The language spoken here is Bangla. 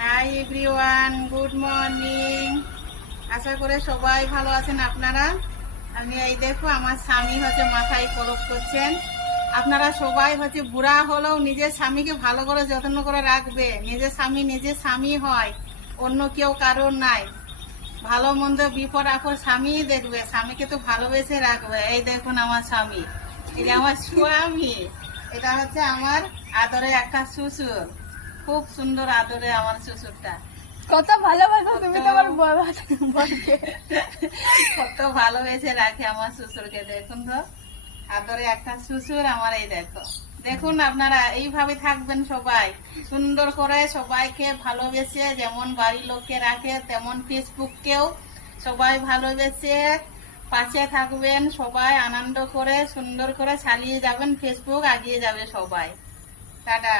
High everyone, good morning. আশা করে সবাই ভালো আছেন আপনারা। আমি এই দেখো আমার স্বামী হচ্ছে মাথায় কলপ করছেন। আপনারা সবাই হচ্ছে বুড়া হলেও নিজের স্বামীকে ভালো করে যত্ন করে রাখবে। নিজের স্বামী হয়, অন্য কেউ কারোর নাই। ভালো মন্দ বিপদ আপদ স্বামী দেখবে, স্বামীকে তো ভালোবেসে রাখবে। এই দেখুন আমার স্বামী, এই যে আমার স্বামী, এটা হচ্ছে আমার আদরে একটা শ্বশুর। খুব সুন্দর আদরে আমার শ্বশুরটা। কত ভালোবাসো তুমি তোমার বরকে। কত ভালোবেসে রাখে আমার শ্বশুরকে। দেখুন তো, আদরে একটা শ্বশুর আমার। এই দেখো, দেখুন আপনারা এইভাবে থাকবেন সবাই, সুন্দর করে সবাইকে ভালোবেসে, যেমন বাড়ির লোককে রাখে তেমন ফেসবুককেও সবাই ভালোবেসে পাশে থাকবেন। সবাই আনন্দ করে সুন্দর করে চালিয়ে যাবেন, ফেসবুক আগিয়ে যাবে সবাই। টাটা।